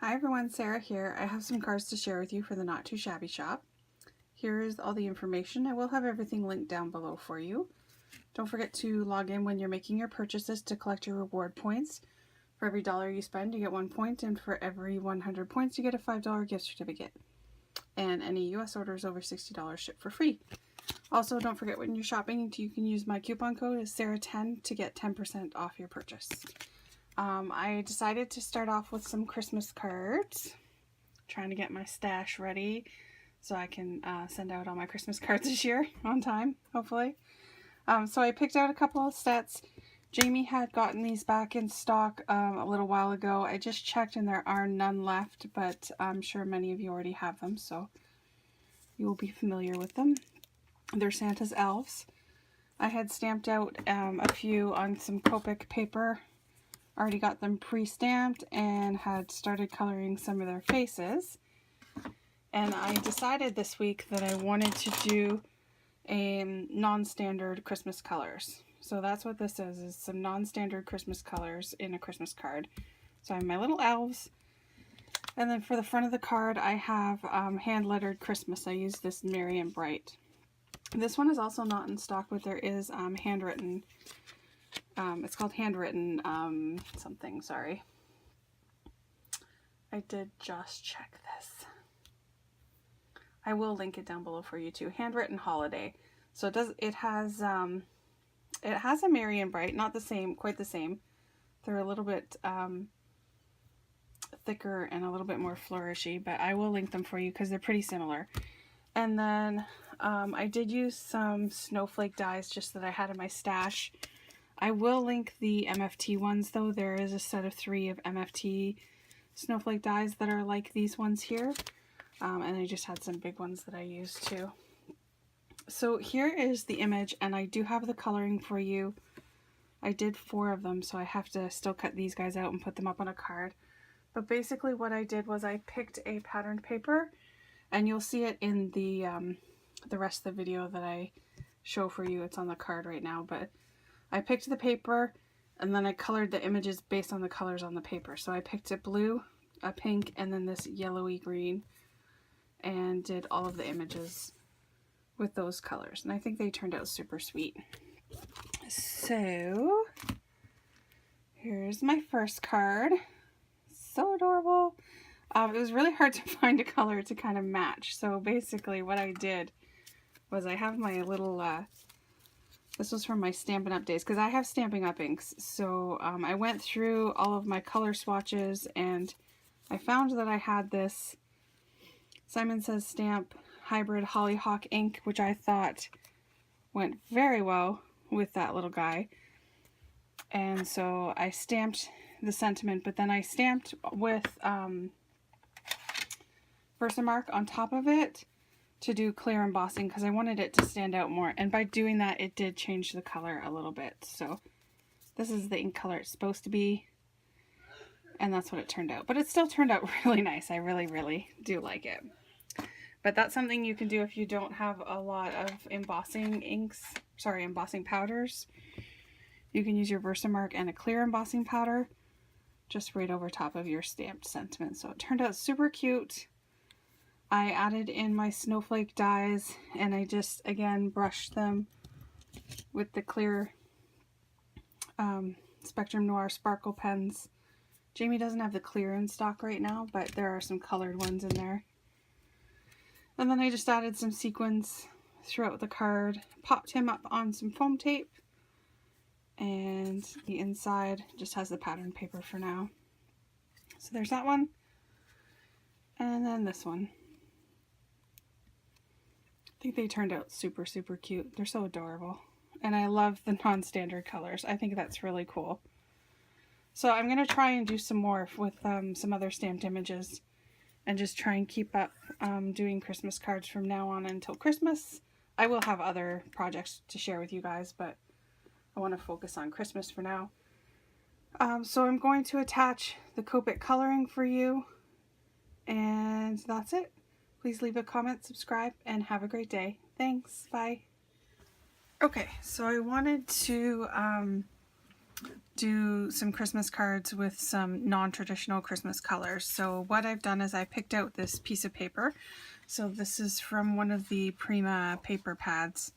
Hi everyone, Sarah here. I have some cards to share with you for the Not2Shabby shop. Here's all the information. I will have everything linked down below for you. Don't forget to log in when you're making your purchases to collect your reward points. For every dollar you spend, you get 1 point, and for every 100 points, you get a $5 gift certificate. And any US orders over $60 ship for free. Also, don't forget when you're shopping, you can use my coupon code is Sarah10 to get 10% off your purchase. I decided to start off with some Christmas cards. Trying to get my stash ready so I can send out all my Christmas cards this year on time, hopefully. So I picked out a couple of sets. Jamie had gotten these back in stock a little while ago. I just checked and there are none left, but I'm sure many of you already have them, so you will be familiar with them. They're Santa's Elves. I had stamped out a few on some Copic paper. Already got them pre-stamped and had started coloring some of their faces. And I decided this week that I wanted to do a non-standard Christmas colors. So that's what this is some non-standard Christmas colors in a Christmas card. So I have my little elves. And then for the front of the card, I have hand-lettered Christmas. I use this Merry and Bright. This one is also not in stock, but there is handwritten. It's called handwritten something, sorry. I did just check this. I will link it down below for you too. Handwritten holiday. So it has a Merry and Bright, not the same, quite the same. They're a little bit thicker and a little bit more flourishy, but I will link them for you because they're pretty similar. And then I did use some snowflake dies just that I had in my stash. I will link the MFT ones though. There is a set of 3 of MFT snowflake dies that are like these ones here. And I just had some big ones that I used too. So here is the image, and I do have the coloring for you. I did 4 of them, so I have to still cut these guys out and put them up on a card. But basically what I did was I picked a patterned paper, and you'll see it in the rest of the video that I show for you. It's on the card right now, but I picked the paper and then I colored the images based on the colors on the paper. So I picked a blue, a pink, and then this yellowy green, and did all of the images with those colors. And I think they turned out super sweet. So here's my first card. So adorable. It was really hard to find a color to kind of match. So basically what I did was I have my little, this was from my Stampin' Up days, because I have Stampin' Up inks. So I went through all of my color swatches and I found that I had this Simon Says Stamp Hybrid Hollyhock ink, which I thought went very well with that little guy. And so I stamped the sentiment, but then I stamped with Versamark on top of it to do clear embossing because I wanted it to stand out more. And by doing that, it did change the color a little bit. So this is the ink color it's supposed to be. And that's what it turned out. But it still turned out really nice. I really, really do like it. But that's something you can do if you don't have a lot of embossing inks, sorry, embossing powders. You can use your Versamark and a clear embossing powder just right over top of your stamped sentiment. So it turned out super cute. I added in my snowflake dies and I just, again, brushed them with the clear Spectrum Noir sparkle pens. Jamie doesn't have the clear in stock right now, but there are some colored ones in there. And then I just added some sequins throughout the card, popped him up on some foam tape, and the inside just has the pattern paper for now. So there's that one. And then this one. I think they turned out super, super cute. They're so adorable. And I love the non-standard colors. I think that's really cool. So I'm going to try and do some more with some other stamped images and just try and keep up doing Christmas cards from now on until Christmas. I will have other projects to share with you guys, but I want to focus on Christmas for now. So I'm going to attach the Copic coloring for you, and that's it. Please leave a comment, subscribe, and have a great day. Thanks. Bye. Okay, so I wanted to do some Christmas cards with some non-traditional Christmas colors. So what I've done is I picked out this piece of paper. So this is from one of the Prima paper pads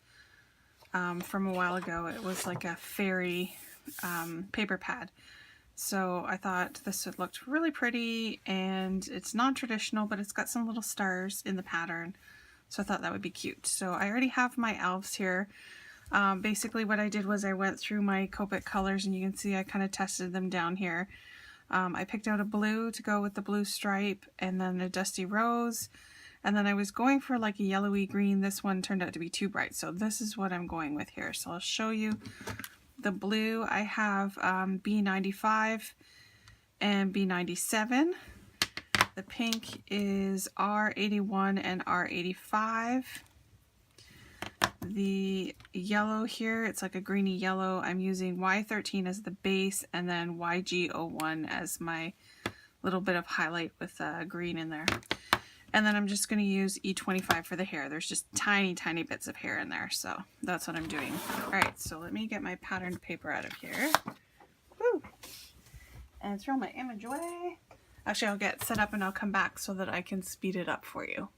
from a while ago. It was like a fairy paper pad. So I thought this would look really pretty, and it's non-traditional, but it's got some little stars in the pattern. So I thought that would be cute. So I already have my elves here. Basically what I did was I went through my Copic colors, and you can see I kind of tested them down here. I picked out a blue to go with the blue stripe, and then a dusty rose, and then I was going for like a yellowy green. This one turned out to be too bright, so this is what I'm going with here. So I'll show you the blue. I have B95 and B97. The pink is R81 and R85. The yellow here, it's like a greeny yellow. I'm using Y13 as the base, and then YG01 as my little bit of highlight with green in there. And then I'm just going to use E25 for the hair. There's just tiny, tiny bits of hair in there, so that's what I'm doing. Alright, so let me get my patterned paper out of here. Woo! And throw my image away. Actually, I'll get set up and I'll come back so that I can speed it up for you.